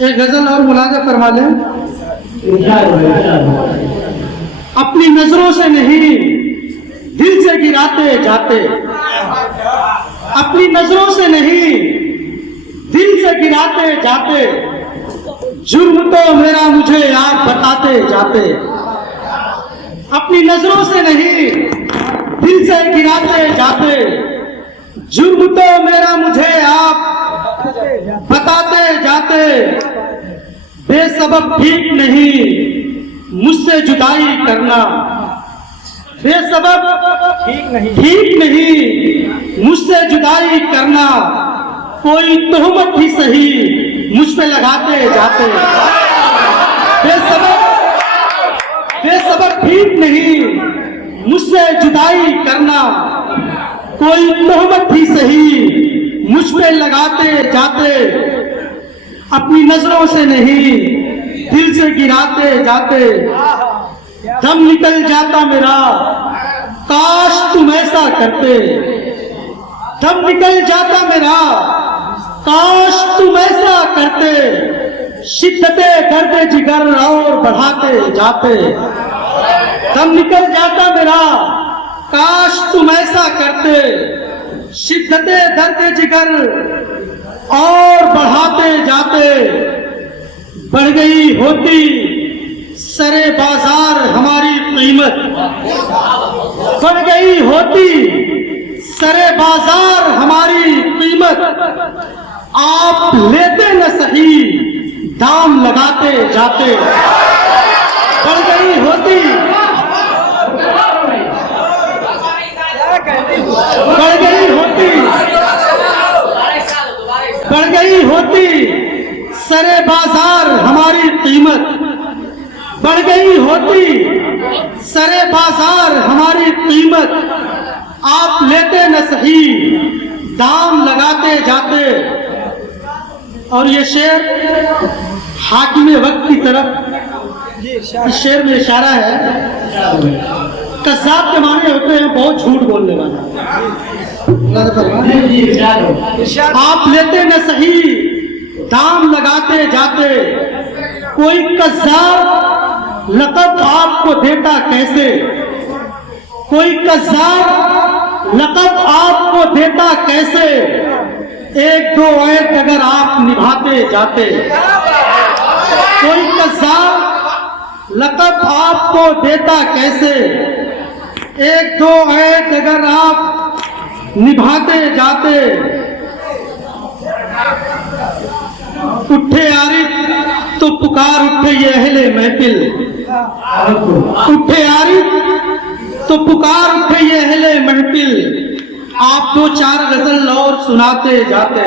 एक गजल और मुलाजा फरमा लें। अपनी नजरों से नहीं दिल से गिराते जाते, अपनी नजरों से नहीं दिल से गिराते जाते, जुर्म तो मेरा मुझे आप बताते जाते। अपनी नजरों से नहीं दिल से गिराते जाते, जुर्म तो मेरा मुझे आप बताते जाते। बेसबब ठीक नहीं मुझसे जुदाई करना, बेसबब ठीक नहीं मुझसे जुदाई करना। कोई तोहमत ही सही मुझ पे लगाते जाते। बेसबब ठीक नहीं मुझसे जुदाई करना, कोई तोहमत ही सही मुझ पे लगाते जाते। अपनी नजरों से नहीं दिल से गिराते जाते, दम निकल जाता मेरा काश तुम ऐसा करते। दम निकल जाता मेरा काश तुम ऐसा करते, शिद्दते दर्द जिगर और बढ़ाते जाते। दम निकल जाता मेरा काश तुम ऐसा करते, शिद्दते दर्द जिगर और बढ़ाते जाते। बढ़ गई होती सरे बाजार हमारी कीमत, बढ़ गई होती सरे बाजार हमारी कीमत। आप लेते न सही दाम लगाते जाते। बढ़ गई होती बढ़ गई होती सरे बाजार हमारी कीमत, बढ़ गई होती सरे बाजार हमारी कीमत। आप लेते न सही दाम लगाते जाते। और ये शेर हाकिम वक्त की तरफ, इस शेर में इशारा है। कज़्ज़ाब के माने होते हैं बहुत झूठ बोलने वाला। आप लेते न सही दाम लगाते जाते, कोई कज़्ज़ाब लक़ब आपको देता कैसे। कोई कज़्ज़ाब लक़ब आपको देता कैसे, एक दो ऐत अगर आप निभाते जाते। कोई कज़्ज़ाब लक़ब आपको देता कैसे, एक दो ऐत अगर आप निभाते जाते। उठे आरिफ तो पुकार उठे ये अहले महफिल, उठे आरिफ तो पुकार उठे ये अहले महफिल। आप दो चार गजल और सुनाते जाते।